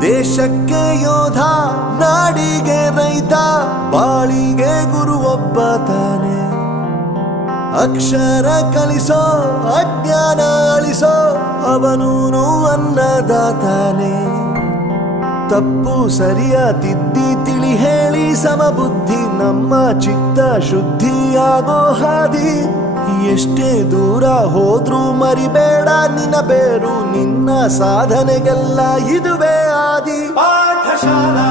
ದೇಶಕ್ಕೆ ಯೋಧ, ನಾಡಿಗೆ ರೈತ, ಬಾಳಿಗೆ ಗುರು ಒಬ್ಬ ತಾನೆ. ಅಕ್ಷರ ಕಲಿಸೋ, ಅಜ್ಞಾನ ಅಳಿಸೋ, ಅವನೂನು ಅನ್ನದಾತಾನೆ. ತಪ್ಪು ಸರಿಯ ತಿದ್ದಿ ತಿಳಿ ಹೇಳಿ ಸಮಬುದ್ಧಿ, ನಮ್ಮ ಚಿತ್ತ ಶುದ್ಧಿಯಾಗೋ ಹಾದಿ. ಎಷ್ಟೇ ದೂರ ಹೋದ್ರೂ ಮರಿಬೇಡ ನಿನ್ನ ಬೇರು, ನಿನ್ನ ಸಾಧನೆಗೆಲ್ಲ ಇದುವೇ ಆದಿ. ಪಾಠಶಾಲಾ